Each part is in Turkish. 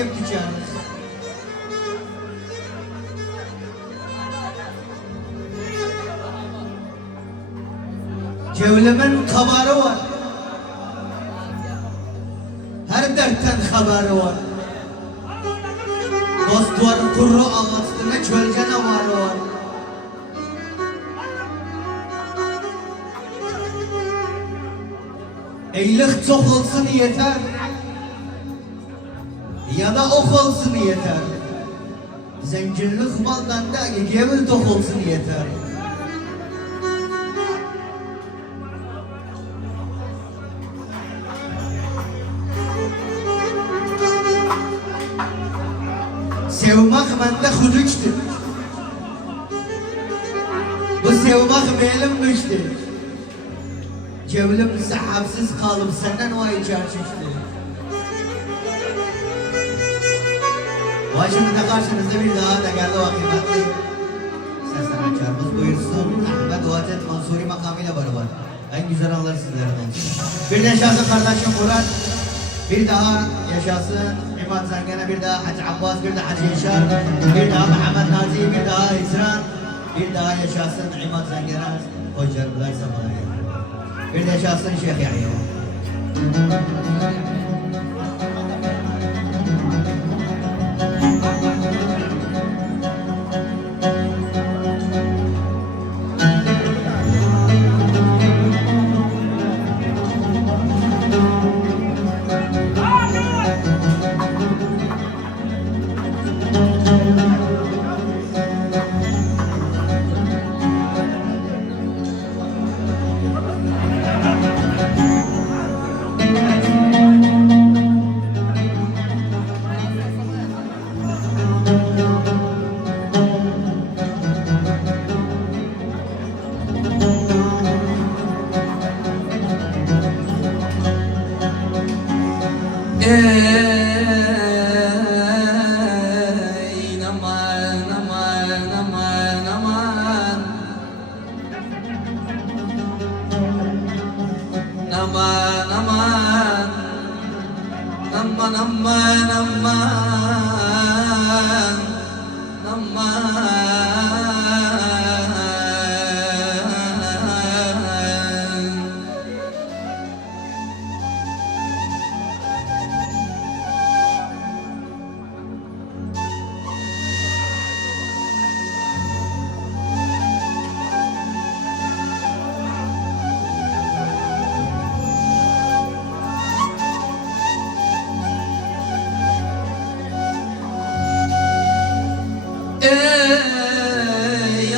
yiyip diyeceğiniz. Cevlemin kabarı var. Her dertten haberi var. Dost var kuru ağaçtığına çölce ne var. Eylik çok olsun yeter. Ya da ok olsun yeter. Zenginlik maldan da gevil tok olsun yeter. Sevmek bende hudüçtür. Bu sevmek beğenmiştir. Cevlim sahabsiz kalıp senden o içer çıktı. Şimdi de karşınızda bir daha da geldi o kıymetli ses sanatçılarımız buyursun. Ahmet Vahdet Mansuri makamıyla beraber. En güzel anlar sizlerden. Bir de yaşasın kardeşim Murat. Bir daha yaşasın İmad Zengene, bir daha Hacı Abbas, bir daha Hacı Yaşar, bir daha Muhammed Nazi, bir daha İsran, bir daha yaşasın İmad Zengene. Hocalarımlar sabahlar. Bir de yaşasın Şeyh Yahya.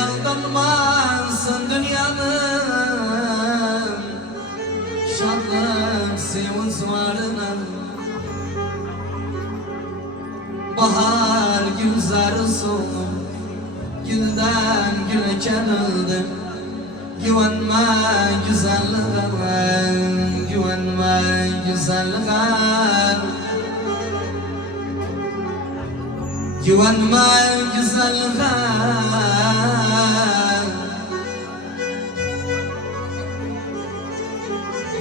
Aldanmazsın dünyanın şanlık sevinsvarına. Bahar güzarı solum, gülden güle kenildim. Güvenme güzelliğe, güvenme güzelliğe. Güvenme güzelliğe.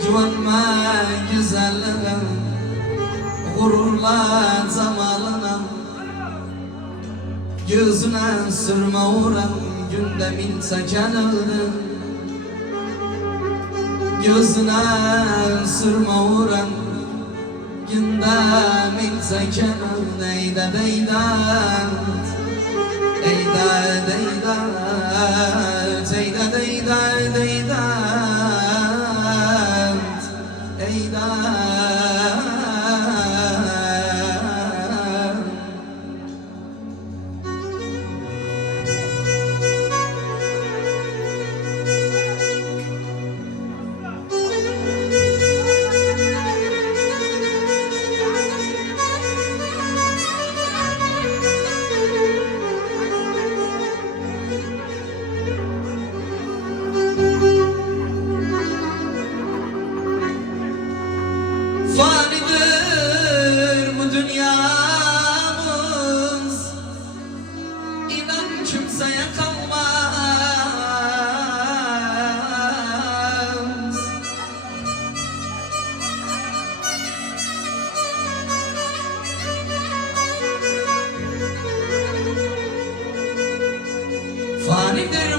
Güvenme güzelliğe. Gururla zamanına. Gözüne sürme uğran, gündemin sekenildim. Gözüne sürme uğran, gündemin sekenildim. Eyda deydat, eyda deydat, eyda deydat, deydat, eyda.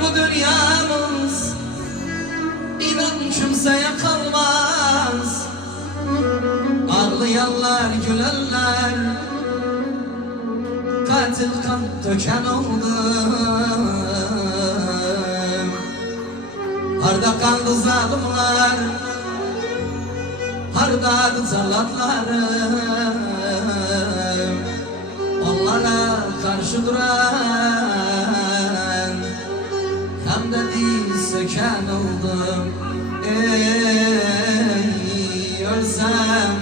bu dünyamız, inan kimseye kalmaz. Ağlayanlar, gülenler, katil kan döken oldu. Harda kaldı zalimler, hardadı zalatlarım. Onlara karşı duran hem de diz söken oldum. Ey ölsem,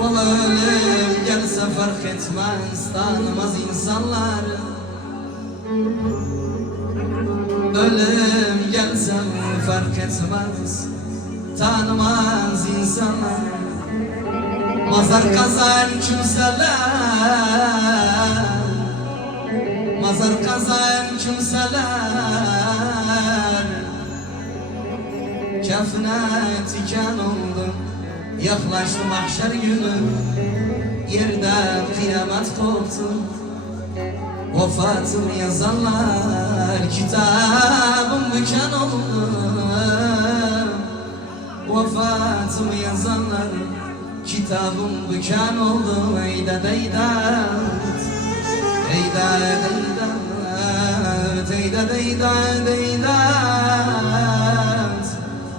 ol ölüm gelse fark etmez, tanımaz insanlar. Ölüm gelse fark etmez, tanımaz insanlar. Mazar kazan kimseler, mazar kazan kimseler, kefine tiken oldu. Yaklaştı mahşer günü, yerde kıyamet koptu. Vefatımı yazanlar, kitabım büken oldu. Vefatımı yazanlar, kitabım büken oldu. Eydat, eydat, eydat, eydat, eydat, eydat, eydat,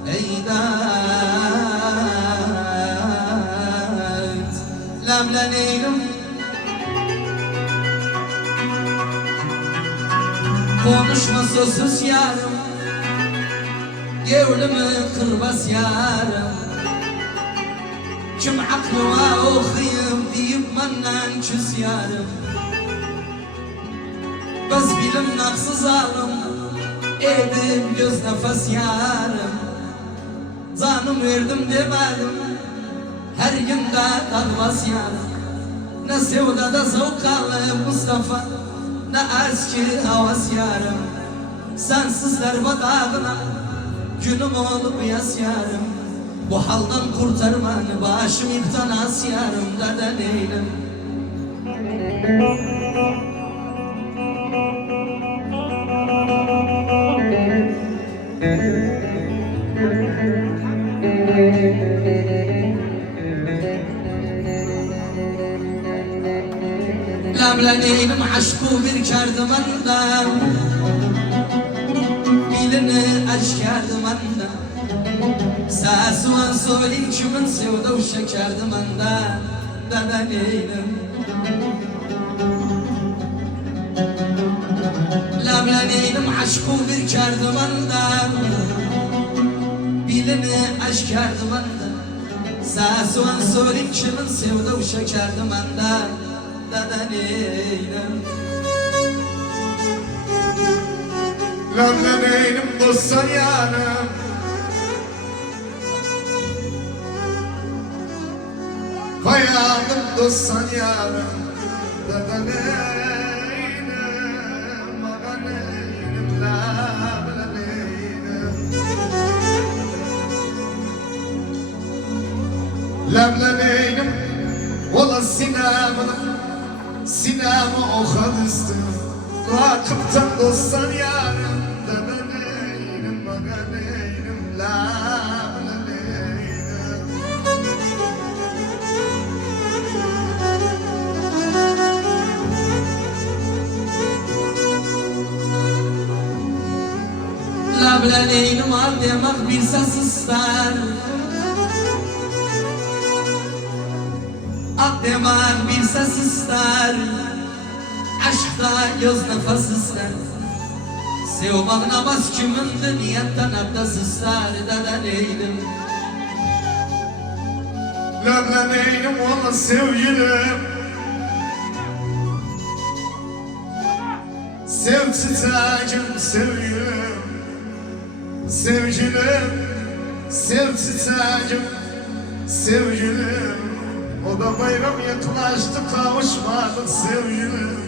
eydat. Lemleneydim, konuşma sözsüz yarım, gevlimi kırbas yarım. Kim aklıma okuyum deyip benden küs yarım. Biz bilim naksız alım, edip göz nefes yarım. Canım verdim demedim, her günde kalmaz yarım. Ne sevdada zevk alım Mustafa, ne eski havas yarım. Sensizler badağına günüm olup yas yarım. Bu haldan kurtarmanı başım iptan as yarım dede neylim. Lemleneydim aşkı bir kerdimandan, bilini aşk kerdimandan. Sasuan söyleyeyim kimin sevda o şekerdimanda dede neylim. Lemleneydim aşkı bir kerdimandan, bilini aşk kerdimanda. Sasuan söyleyeyim kimin sevda o şekerdimanda dede neylim. Lemleneydim dostlar yanım, koyalım dostsan yarım. Dede neydim, ağa neydim, lemle neydim. Lemle neydim, ola sinamı okadısın. Rakıptan dostsan yarım. Dede neydim, ağa neydim, lemle neydim. Lemleneydim al demek bir ses ister, al demek bir ses ister. Aşkta göz nefes ister, sevmek namaz kimindir niyetten abdest ister dede neydim. Lemleneydim ola sevgilim, sev çiçeğim sevgilim. Sevgilim, sev çiçeğim, sevgilim. O da bayram yaklaştı, kavuşmadık sevgilim.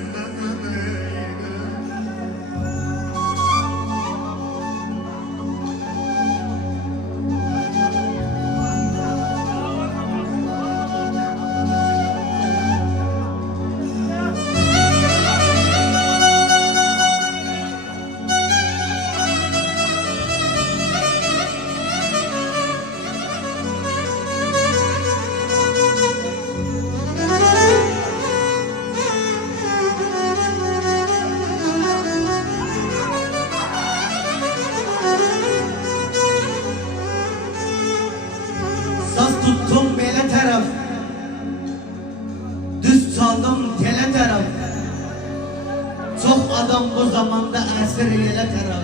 olan bu zamanda esir eyle taraf.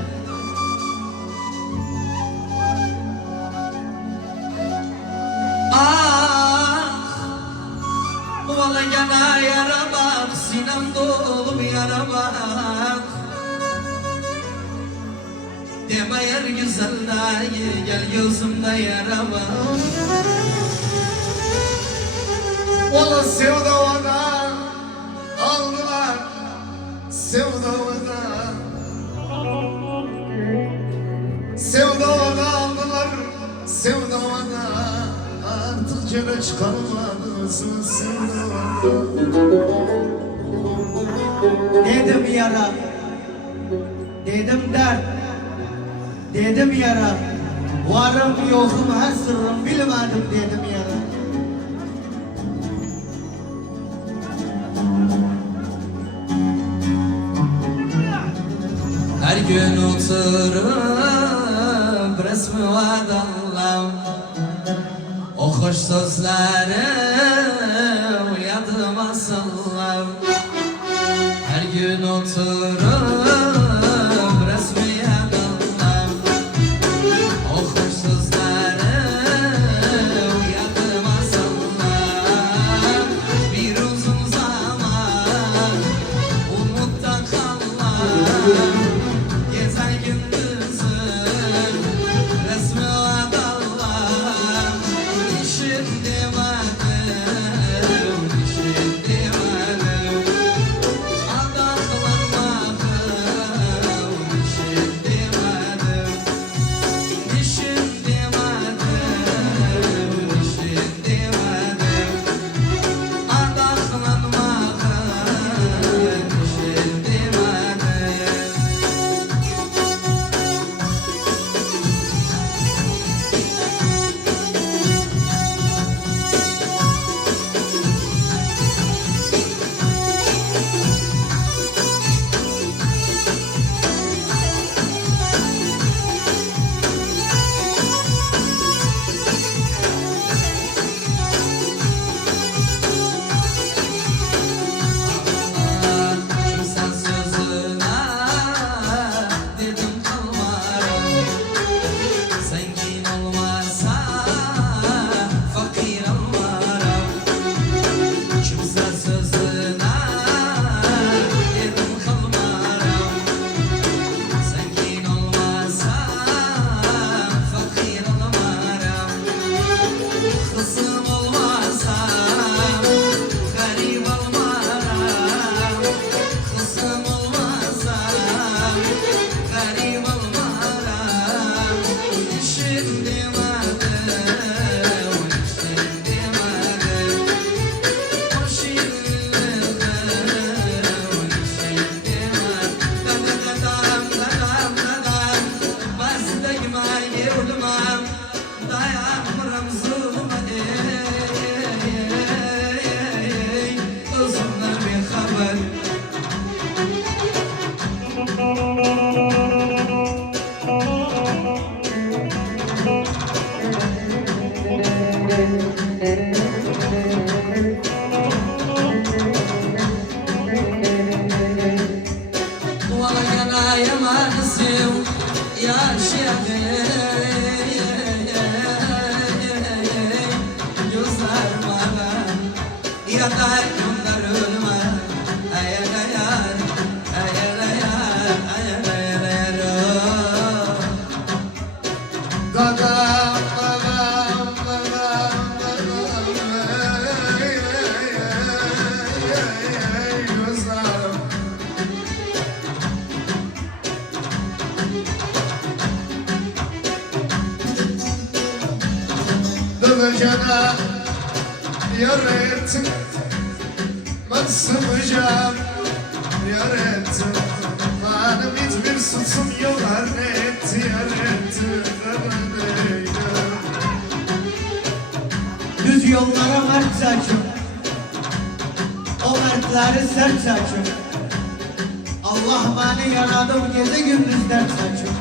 Valla gana yara bak, sinem dolu bir yara bak. Deme yer güzel dayı, gel gözümde yara bak. Valla sevdavada aldılar, sevdavada aldılar, sevdavada artık cebe çıkarmadısın sevdavada. Dedim yara, dedim dert, dedim yara. Varım yokum her sırrım bilmedim dedim yara. Her gün oturup resmi vadallam, o hoş sözleri yadıma sallam. Her gün oturup resmi vadallam, o hoş sözleri yadıma sallam. Bir uzun zaman umuttan kalmam. Gezer gündüzüm resmi adamlar. İşin demedim, işin demedim. Adaklanmadım, işin demedim. İşin demedim, işin demedim. Adaklanmadım, işin demedim. Kimsen sözüne dedim kalmarım. Zengin olmazsa fakir olmarım. Kimsen sözüne dedim kalmarım. Zengin olmazsa fakir olmarım. Kızım olmazsa garip olmarım. Kızım olmazsa garip olmarım. İşin demedim, işin demedim. Hoş yıllarım, işin demedim. Dadam, dadam, dadam. Bazdayım ayrılmam. Dayanmıram zulme, özümden bir haber. Valla gana yamanısın gözler bana ya da gönder ölme ayar ayar ayar ayar ayar ayar ayar Dadam, dadam, dadam, dadam, ey, gözlerim. Dövecene yar ettim, ben sıvıcam yar ettim. Benim hiçbir suçum yok, her ne etti yar ettim. Düz yollara mert saçım, o mertleri sert saçım. Allah beni yaradım gece gündüz dert saçım.